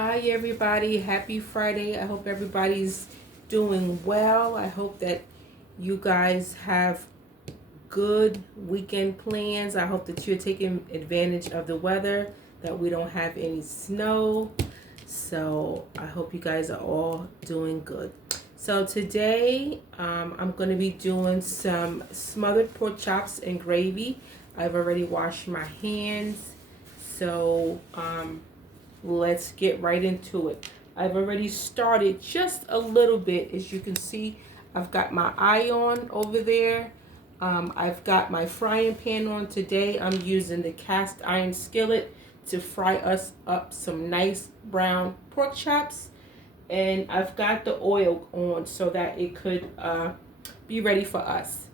Hi, everybody. Happy Friday. I hope everybody's doing well. I hope that you guys have good weekend plans. I hope that you're taking advantage of the weather, that we don't have any snow. So I hope you guys are all doing good. So today I'm going to be doing some smothered pork chops and gravy. I've already washed my hands. So let's get right into it. I've already started just a little bit. As you can see, I've got my eye on over there. I've got my frying pan on today. I'm using the cast iron skillet to fry us up some nice brown pork chops. And I've got the oil on so that it could be ready for us.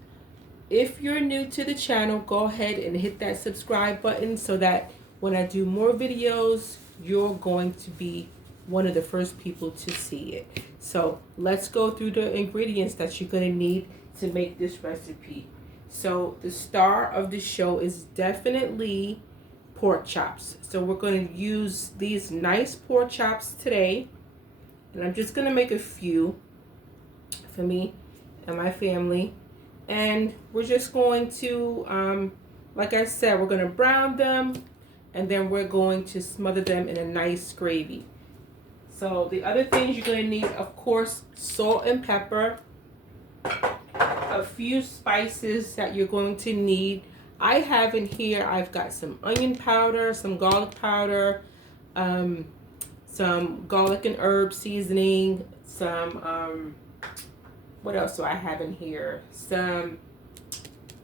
If you're new to the channel, go ahead and hit that subscribe button so that when I do more videos, you're going to be one of the first people to see it. So let's go through the ingredients that you're going to need to make this recipe. So the star of the show is definitely pork chops. So we're going to use these nice pork chops today. And I'm just going to make a few for me and my family. And we're just going to, like I said, we're going to brown them. And then we're going to smother them in a nice gravy. So the other things you're going to need, of course, salt and pepper. A few spices that you're going to need. I have in here, I've got some onion powder, some garlic powder, some garlic and herb seasoning, some, what else do I have in here? Some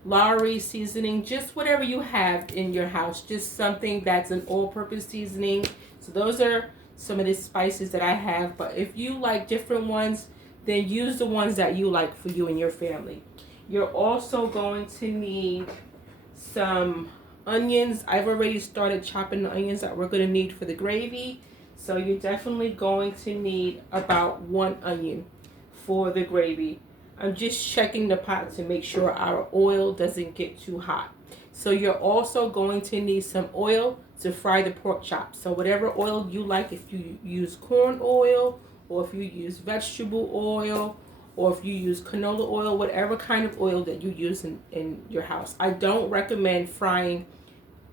Lowry seasoning, just whatever you have in your house, just something that's an all-purpose seasoning. So those are some of the spices that I have, but if you like different ones, then use the ones that you like for you and your family. You're also going to need some onions. I've already started chopping the onions that we're going to need for the gravy. So you're definitely going to need about 1 onion for the gravy. I'm just checking the pot to make sure our oil doesn't get too hot. So you're also going to need some oil to fry the pork chops. So whatever oil you like, if you use corn oil, or if you use vegetable oil, or if you use canola oil, whatever kind of oil that you use in your house. I don't recommend frying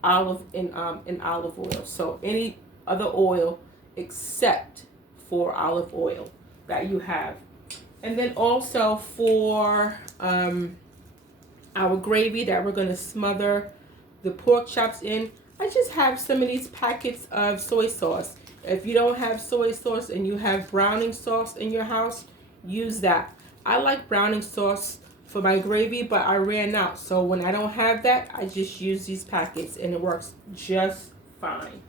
olive in olive oil. So any other oil except for olive oil that you have. And then also for our gravy that we're going to smother the pork chops in, I just have some of these packets of soy sauce. If you don't have soy sauce and you have browning sauce in your house, use that. I like browning sauce for my gravy, but I ran out. So when I don't have that, I just use these packets and it works just fine.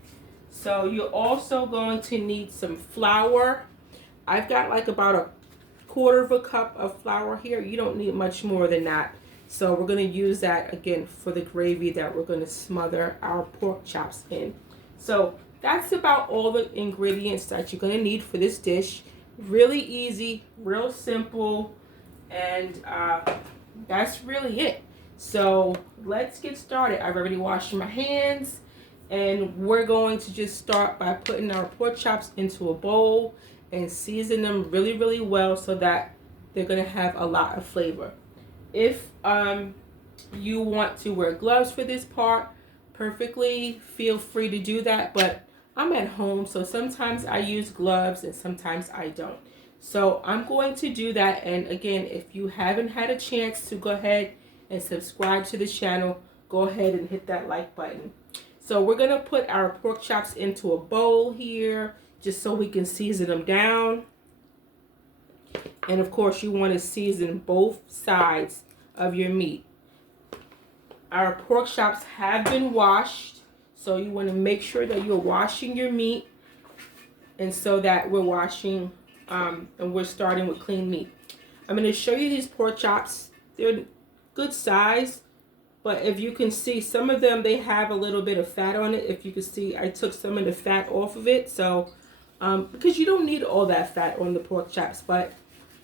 So you're also going to need some flour. I've got like about a 1/4 cup of flour here. You don't need much more than that. So we're going to use that again for the gravy that we're going to smother our pork chops in. So that's about all the ingredients that you're going to need for this dish. Really easy, real simple, and that's really it. So let's get started. I've already washed my hands, and we're going to just start by putting our pork chops into a bowl and season them really, really well so that they're going to have a lot of flavor. If you want to wear gloves for this part, perfectly feel free to do that, but I'm at home, so sometimes I use gloves and sometimes I don't. So I'm going to do that. And again, if you haven't had a chance to go ahead and subscribe to the channel, go ahead and hit that like button. So we're going to put our pork chops into a bowl here just so we can season them down. And of course, you want to season both sides of your meat. Our pork chops have been washed, so you want to make sure that you're washing your meat, and so that we're washing and we're starting with clean meat. I'm going to show you these pork chops. They're good size, but if you can see, some of them, they have a little bit of fat on it. If you can see, I took some of the fat off of it. So because you don't need all that fat on the pork chops, but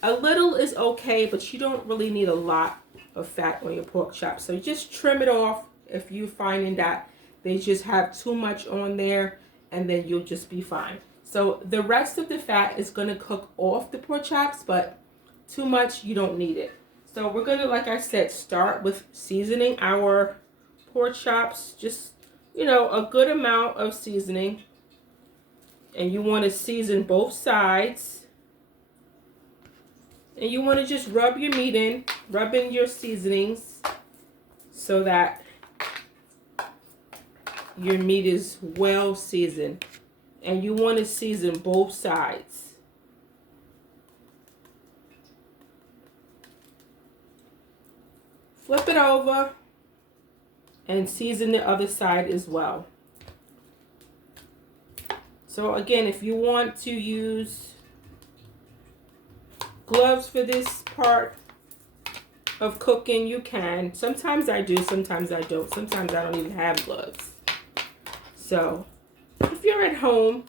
a little is okay, but you don't really need a lot of fat on your pork chops. So just trim it off if you're finding that they just have too much on there, and then you'll just be fine. So the rest of the fat is going to cook off the pork chops, but too much, you don't need it. So we're going to, like I said, start with seasoning our pork chops. Just, you know, a good amount of seasoning. And you want to season both sides. And you want to just rub your meat in, rub in your seasonings so that your meat is well seasoned. And you want to season both sides. Flip it over and season the other side as well. So again, if you want to use gloves for this part of cooking, you can. Sometimes I do, sometimes I don't. Sometimes I don't even have gloves. So if you're at home,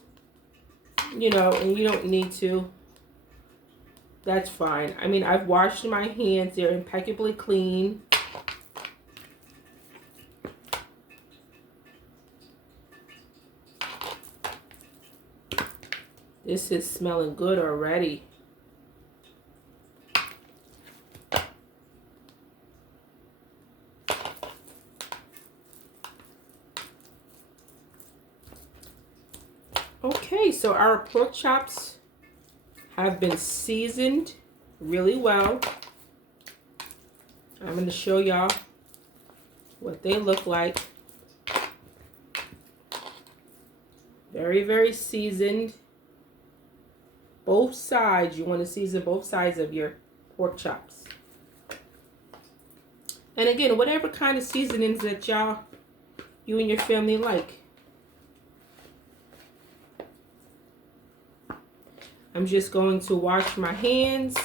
you know, and you don't need to, that's fine. I mean, I've washed my hands. They're impeccably clean. This is smelling good already. Okay, so our pork chops have been seasoned really well. I'm going to show y'all what they look like. Very, very seasoned. Both sides, you want to season both sides of your pork chops. And again, whatever kind of seasonings that you and your family like. I'm just going to wash my hands,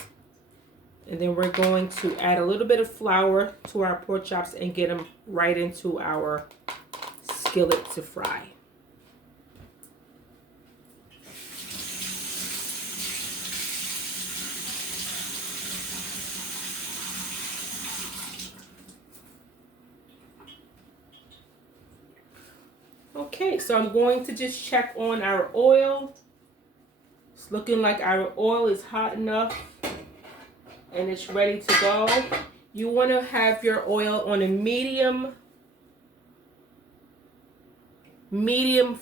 and then we're going to add a little bit of flour to our pork chops and get them right into our skillet to fry. Okay, so I'm going to just check on our oil. It's looking like our oil is hot enough and it's ready to go. You want to have your oil on a medium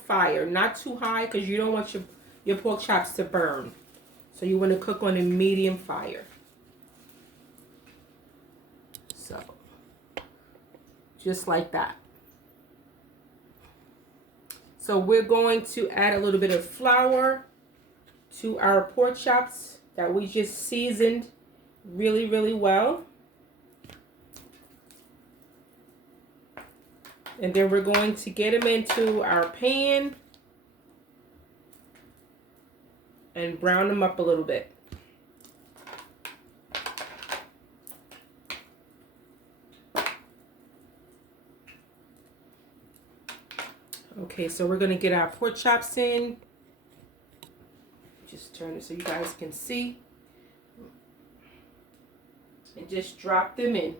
fire, not too high because you don't want your pork chops to burn. So you want to cook on a medium fire. So, just like that. So we're going to add a little bit of flour to our pork chops that we just seasoned really, really well. And then we're going to get them into our pan and brown them up a little bit. Okay, so we're going to get our pork chops in. Just turn it so you guys can see. And just drop them in.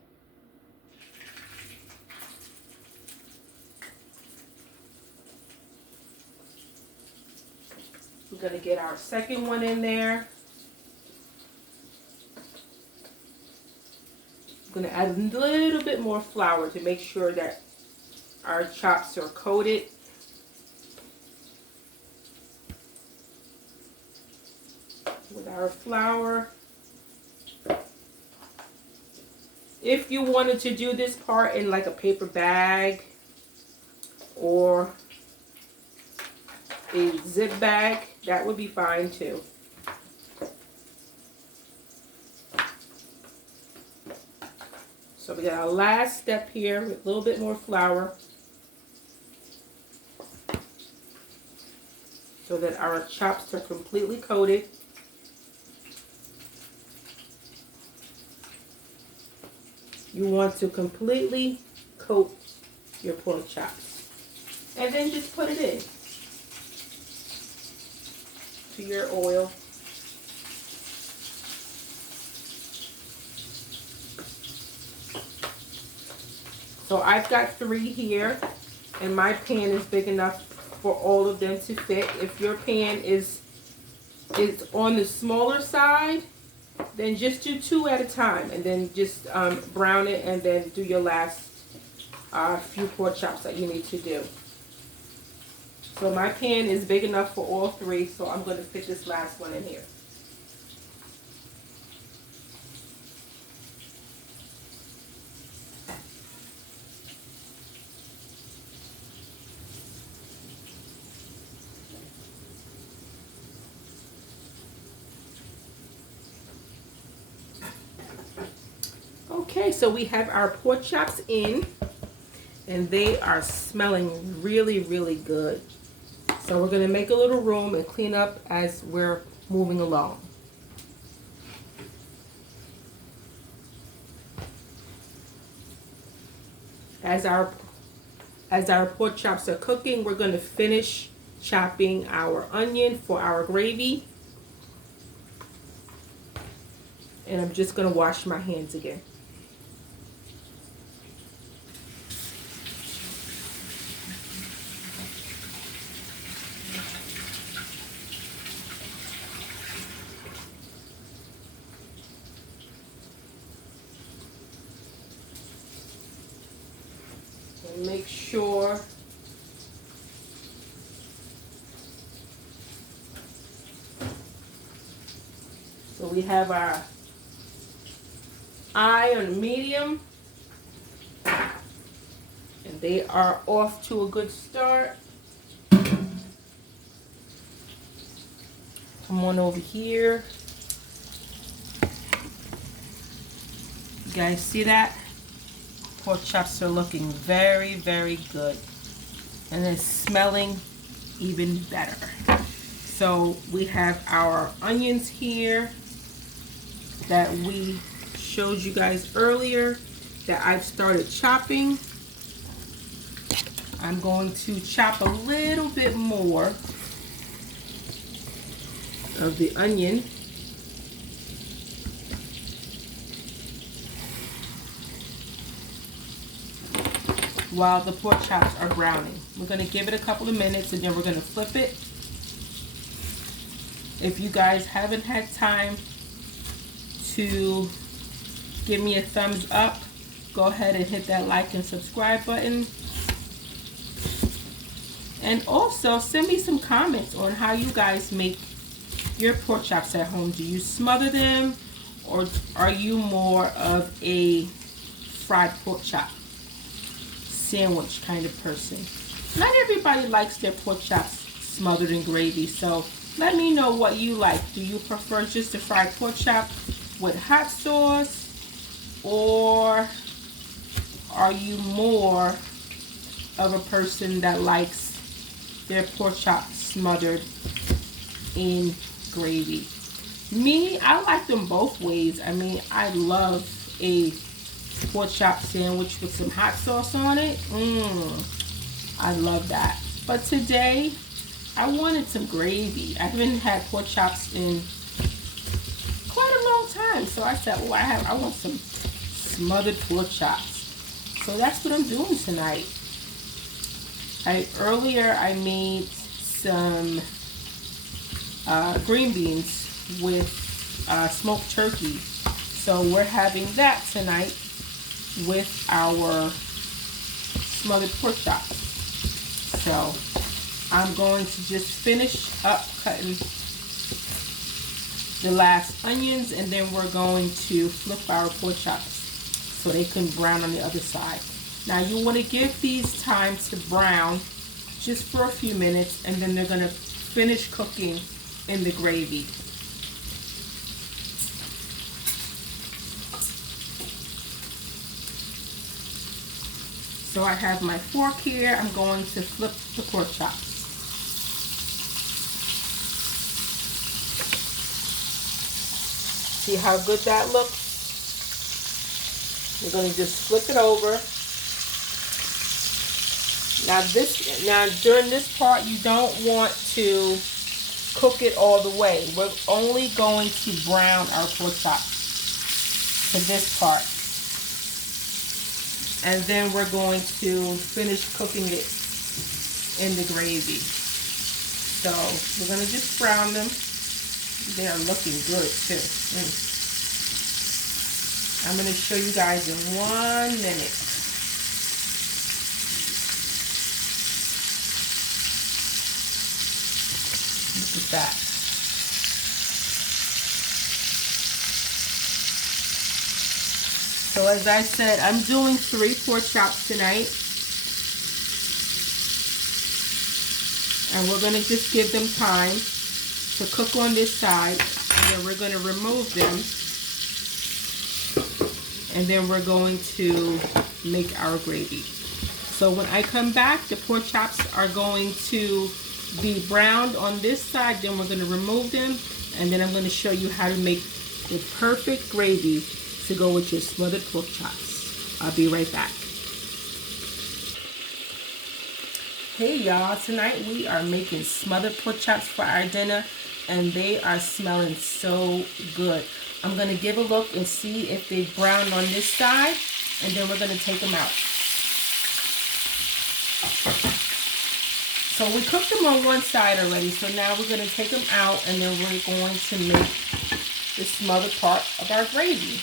We're going to get our second one in there. I'm going to add a little bit more flour to make sure that our chops are coated. With our flour. If you wanted to do this part in like a paper bag or a zip bag, that would be fine too. So we got our last step here with a little bit more flour so that our chops are completely coated. You want to completely coat your pork chops. And then just put it in to your oil. So I've got 3 here, and my pan is big enough for all of them to fit. If your pan is on the smaller side, then just do 2 at a time, and then just brown it, and then do your last few pork chops that you need to do. So my pan is big enough for all 3, so I'm going to fit this last one in here. Okay, so we have our pork chops in, and they are smelling really, really good. So we're going to make a little room and clean up as we're moving along. As our pork chops are cooking, we're going to finish chopping our onion for our gravy. And I'm just going to wash my hands again. And make sure so we have our eye on medium, and they are off to a good start. Come on over here. You guys see that? Pork chops are looking very, very good, and it's smelling even better. So we have our onions here that we showed you guys earlier that I've started chopping. I'm going to chop a little bit more of the onion. While the pork chops are browning. We're going to give it a couple of minutes, and then we're going to flip it. If you guys haven't had time to give me a thumbs up, go ahead and hit that like and subscribe button. And also send me some comments on how you guys make your pork chops at home. Do you smother them, or are you more of a fried pork chop sandwich kind of person? Not everybody likes their pork chops smothered in gravy, so let me know what you like. Do you prefer just a fried pork chop with hot sauce, or are you more of a person that likes their pork chop smothered in gravy? Me, I like them both ways. I mean, I love a pork chop sandwich with some hot sauce on it. I love that. But today, I wanted some gravy. I haven't had pork chops in quite a long time. So I said, oh, I want some smothered pork chops. So that's what I'm doing tonight. Earlier I made some green beans with smoked turkey. So we're having that tonight with our smothered pork chops. So I'm going to just finish up cutting the last onions, and then we're going to flip our pork chops so they can brown on the other side. Now you want to give these time to brown just for a few minutes, and then they're going to finish cooking in the gravy. So I have my fork here. I'm going to flip the pork chops. See how good that looks? You're going to just flip it over. Now during this part, you don't want to cook it all the way. We're only going to brown our pork chops for this part. And then we're going to finish cooking it in the gravy. So we're gonna just brown them. They are looking good too. I'm gonna show you guys in 1 minute. Look at that. So as I said, I'm doing 3 pork chops tonight. And we're gonna just give them time to cook on this side. And then we're gonna remove them. And then we're going to make our gravy. So when I come back, the pork chops are going to be browned on this side. Then we're going to remove them. And then I'm going to show you how to make the perfect gravy to go with your smothered pork chops. I'll be right back. Hey y'all, tonight we are making smothered pork chops for our dinner. And they are smelling so good. I'm going to give a look and see if they've browned on this side, and then we're going to take them out. So we cooked them on one side already, so now we're going to take them out, and then we're going to make the smothered part of our gravy.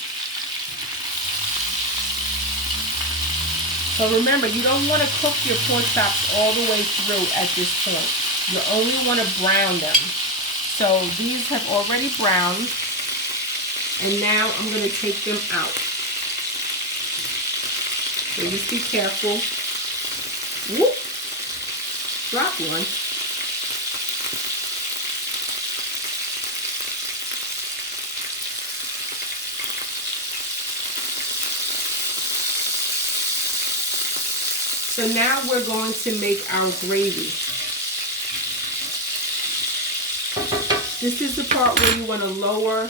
So remember, you don't want to cook your pork chops all the way through at this point. You only want to brown them. So these have already browned. And now I'm going to take them out. So just be careful. Whoop! Drop one. So now we're going to make our gravy. This is the part where you want to lower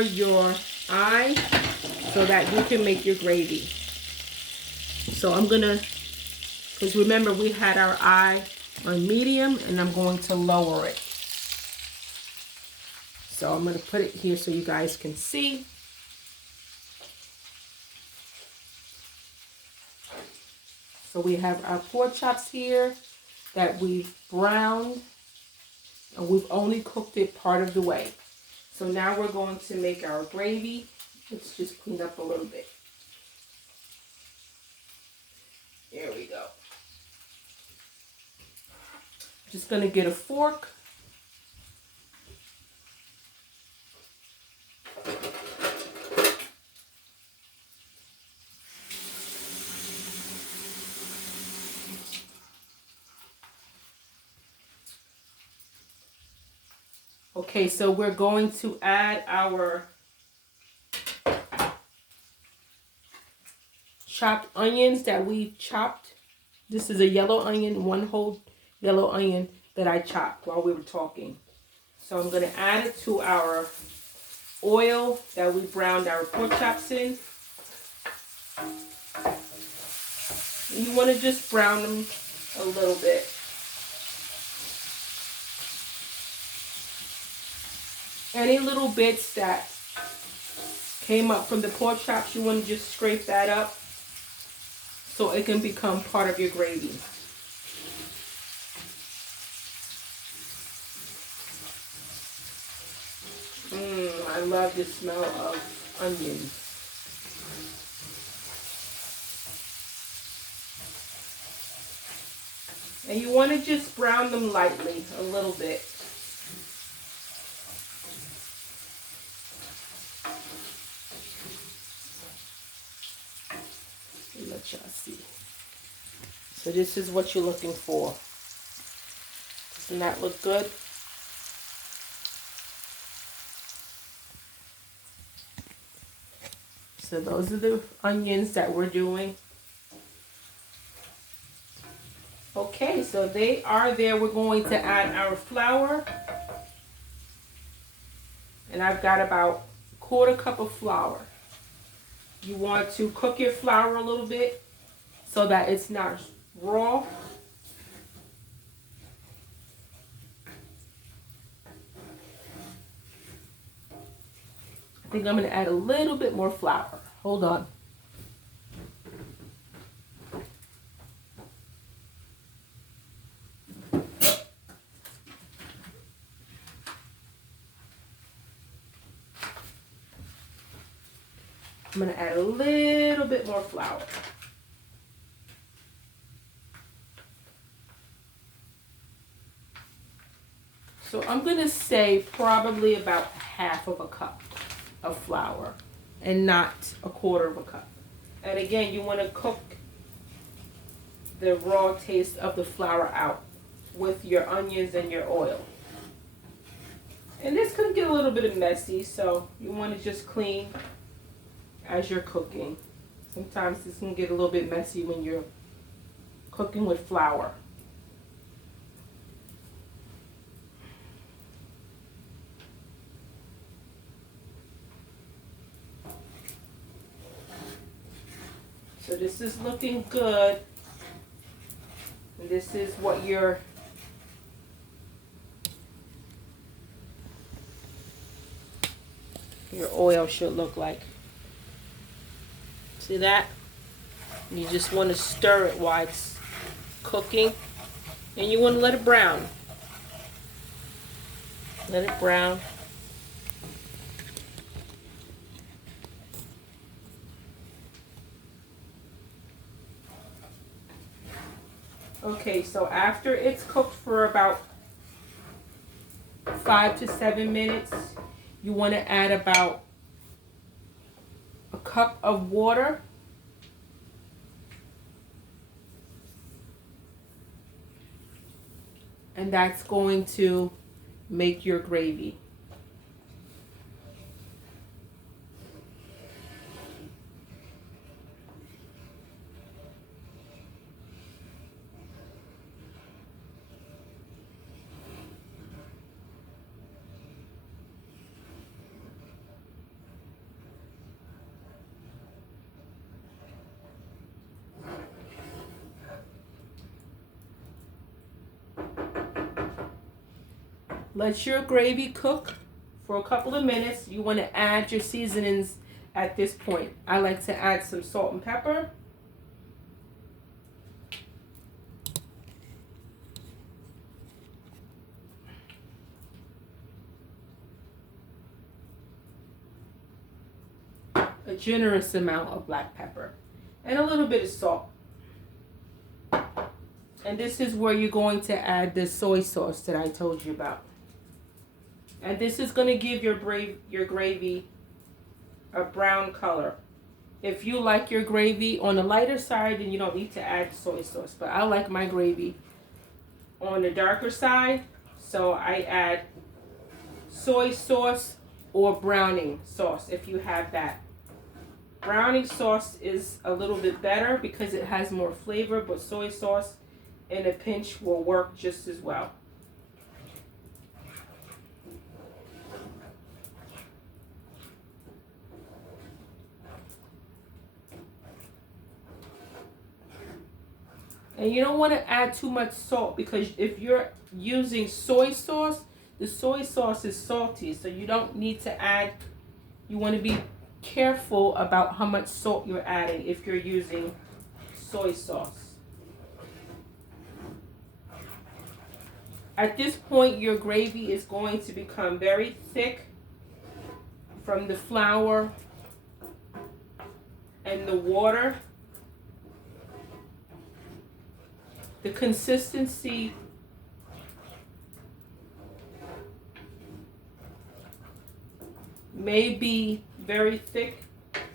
your eye so that you can make your gravy. So I'm gonna, because remember we had our eye on medium, and I'm going to lower it. So I'm gonna put it here so you guys can see. So we have our pork chops here that we've browned, and we've only cooked it part of the way. So now we're going to make our gravy. Let's just clean up a little bit. There we go. Just going to get a fork. Okay, so we're going to add our chopped onions that we chopped. This is a yellow onion, one whole yellow onion that I chopped while we were talking. So I'm going to add it to our oil that we browned our pork chops in. You want to just brown them a little bit. Any little bits that came up from the pork chops, you want to just scrape that up so it can become part of your gravy. I love the smell of onions. And you want to just brown them lightly, a little bit. Let y'all see. So this is what you're looking for. Doesn't that look good? So those are the onions that we're doing. Okay, so they are there. We're going to add our flour. And I've got about a quarter cup of flour. You want to cook your flour a little bit so that it's not raw. I think I'm going to add a little bit more flour. Hold on. I'm going to add a little bit more flour. So I'm going to say probably about half of a cup of flour and not a quarter of a cup. And again, you want to cook the raw taste of the flour out with your onions and your oil. And this can get a little bit messy, so you want to just clean as you're cooking. Sometimes this can get a little bit messy when you're cooking with flour. So this is looking good. And this is what your oil should look like. See that? You just want to stir it while it's cooking. And you want to let it brown. Let it brown. Okay, so after it's cooked for about 5 to 7 minutes, you want to add about a cup of water. And that's going to make your gravy. Let your gravy cook for a couple of minutes. You want to add your seasonings at this point. I like to add some salt and pepper. A generous amount of black pepper. And a little bit of salt. And this is where you're going to add the soy sauce that I told you about. And this is going to give your gravy a brown color. If you like your gravy on the lighter side, then you don't need to add soy sauce. But I like my gravy on the darker side, so I add soy sauce or browning sauce if you have that. Browning sauce is a little bit better because it has more flavor, but soy sauce in a pinch will work just as well. And you don't want to add too much salt because if you're using soy sauce, the soy sauce is salty. So you don't need to add, you want to be careful about how much salt you're adding if you're using soy sauce. At this point, your gravy is going to become very thick from the flour and the water. The consistency may be very thick.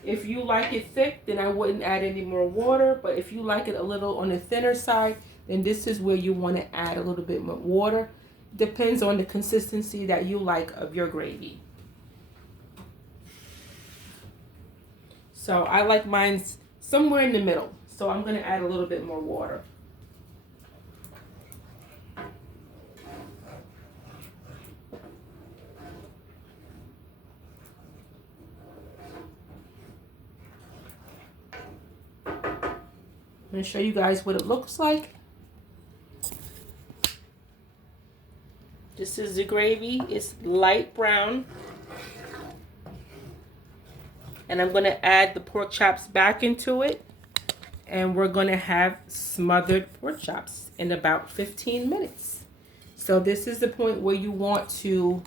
If you like it thick, then I wouldn't add any more water. But if you like it a little on the thinner side, then this is where you want to add a little bit more water. Depends on the consistency that you like of your gravy. So I like mine somewhere in the middle. So I'm going to add a little bit more water. I'm going to show you guys what it looks like. This is the gravy. It's light brown. And I'm going to add the pork chops back into it. And we're going to have smothered pork chops in about 15 minutes. So this is the point where you want to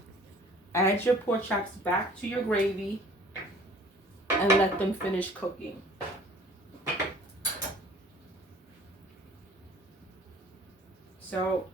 add your pork chops back to your gravy and let them finish cooking. So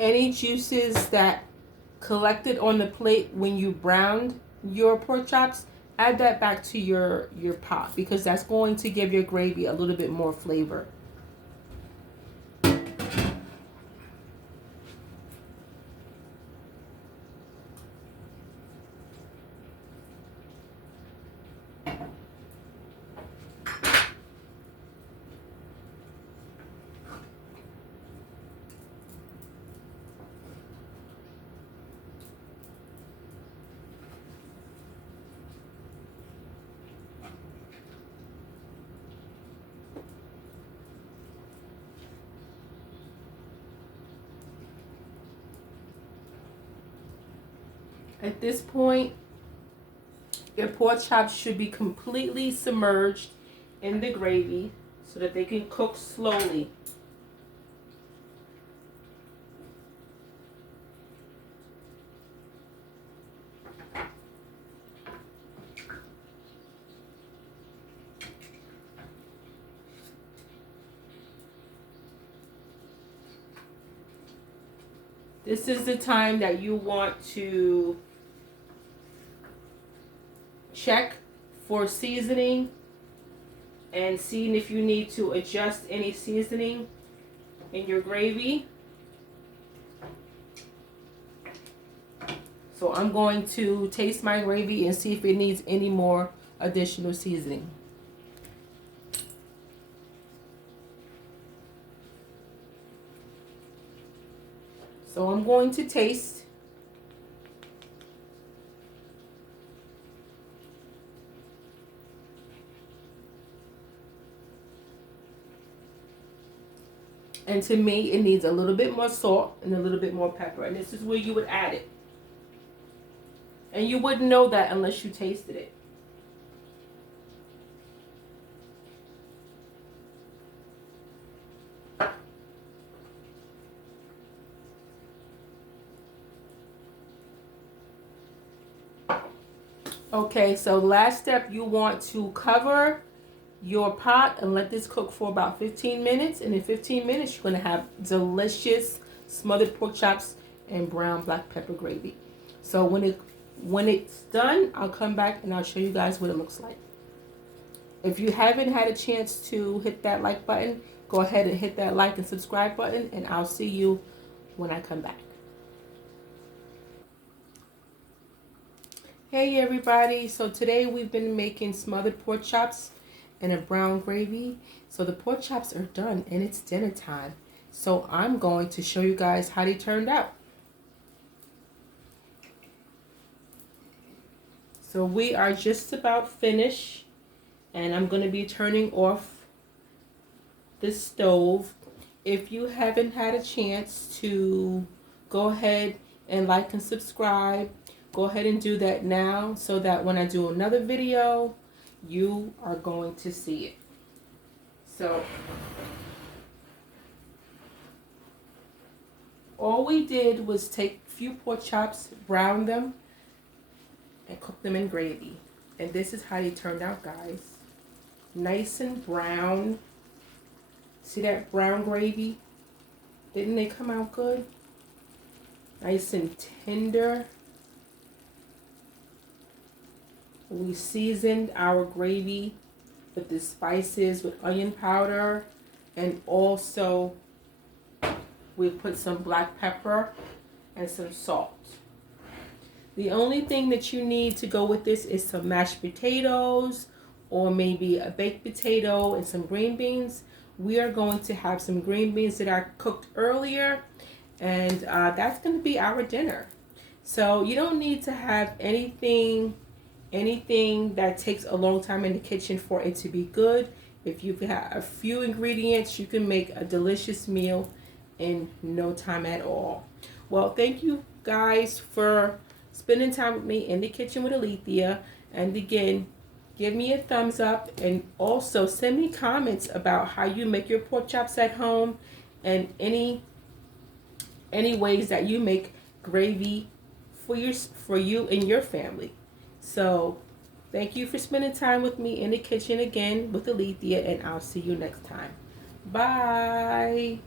any juices that collected on the plate when you browned your pork chops, add that back to your pot, because that's going to give your gravy a little bit more flavor. At this point, your pork chops should be completely submerged in the gravy so that they can cook slowly. This is the time that you want to check for seasoning and seeing if you need to adjust any seasoning in your gravy. So I'm going to taste my gravy and see if it needs any more additional seasoning. So I'm going to taste. And to me, it needs a little bit more salt and a little bit more pepper. And this is where you would add it. And you wouldn't know that unless you tasted it. Okay, so last step, you want to cover your pot and let this cook for about 15 minutes. And in 15 minutes, you're going to have delicious smothered pork chops and brown black pepper gravy. So when it's done, I'll come back and I'll show you guys what it looks like. If you haven't had a chance to hit that like button, go ahead and hit that like and subscribe button, and I'll see you when I come back. Hey everybody, so today we've been making smothered pork chops and a brown gravy. So the pork chops are done and it's dinner time. So I'm going to show you guys how they turned out. So we are just about finished, and I'm going to be turning off the stove. If you haven't had a chance to go ahead and like and subscribe, go ahead and do that now so that when I do another video, you are going to see it. So all we did was take a few pork chops, brown them, and cook them in gravy. And this is how they turned out, guys. Nice and brown. See that brown gravy? Didn't they come out good? Nice and tender. We seasoned our gravy with the spices, with onion powder, and also we put some black pepper and some salt. The only thing that you need to go with this is some mashed potatoes or maybe a baked potato and some green beans. We are going to have some green beans that I cooked earlier, and that's going to be our dinner. So you don't need to have anything that takes a long time in the kitchen for it to be good. If you have a few ingredients, you can make a delicious meal in no time at all. Well, thank you guys for spending time with me in the kitchen with Alethea. And again, give me a thumbs up and also send me comments about how you make your pork chops at home and any ways that you make gravy for you and your family. So thank you for spending time with me in the kitchen again with Alethea, and I'll see you next time. Bye.